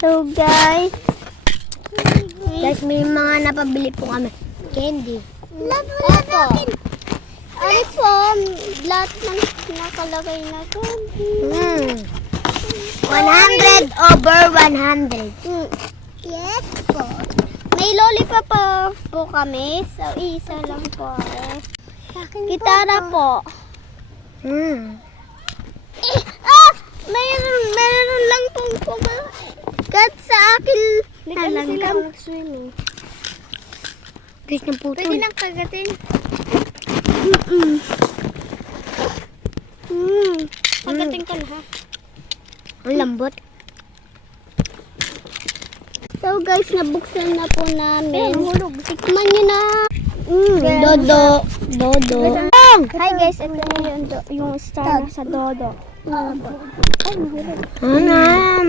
So guys, may mga napabili po kami. Candy. Love natin. Ano po, lahat ng nakalagay na candy. 100 over 100. Yes po. May lollipop po kami. So, isa lang po. Gitara po. Mayroon lang pong pumagat sa akin. Talaga. Guys, ng putol. Pwede lang kagatin. Kagatin ka na ha. Ang lambot. So guys, nabuksan na po namin. Tikman nyo na. Dodo. Hi guys, ito na yung star sa Dodo. Anam.